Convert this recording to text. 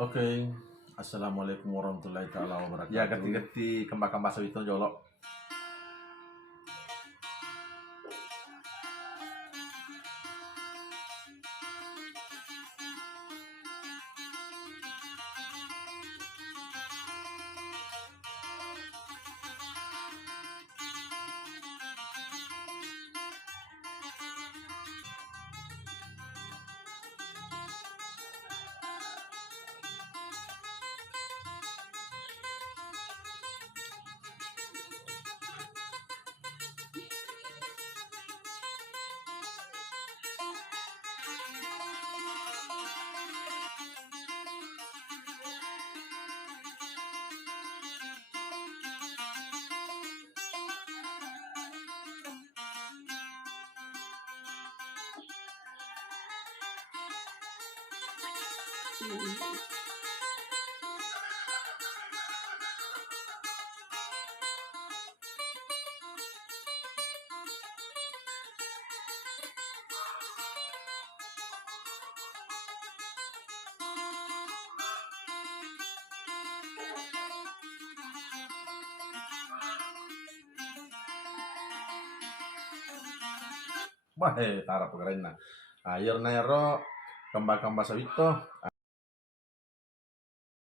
Oke, assalamualaikum warahmatullahi taala wabarakatuh. Ya ganti-ganti kembang baso itu jolok. Wah, tarap keren nah. Air na ero kembang baso itu